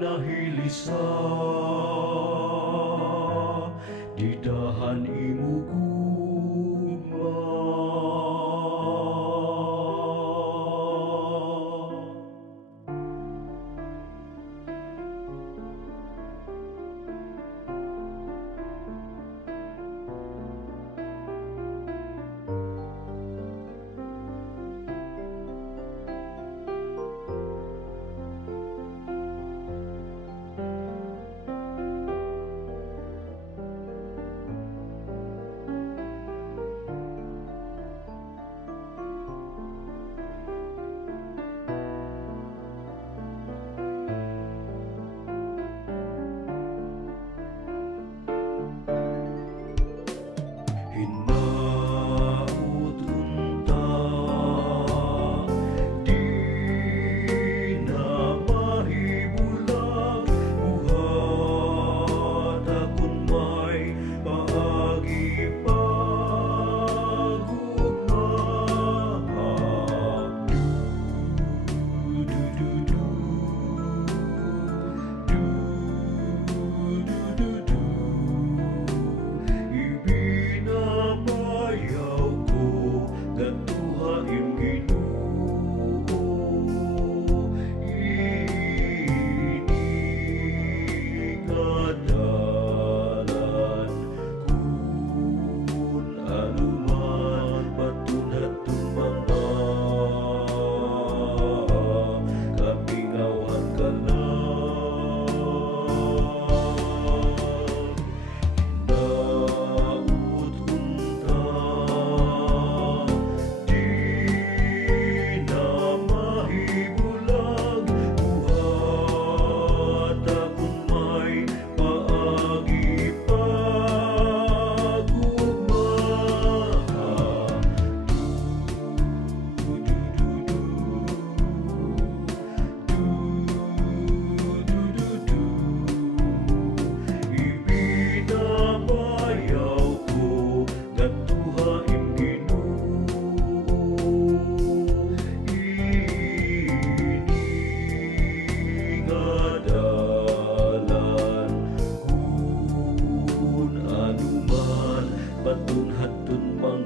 nahilisa di dahan imugugma. Hinaut unta di na mahibulag, buhat akon may paagi pagugma. Du du du du du du du du ibinabayaw ko gatuha iyong Ginoo. Inigadalan kun anuman patunhatun mga kapingawan ka lang. Hinaut unta di na mahibulag, buhat akon may paagi pagugma. Du du du du du du du ibinabayaw ko gatuha iyong Ginoo. Inigadalan kun anuman patunhatun mga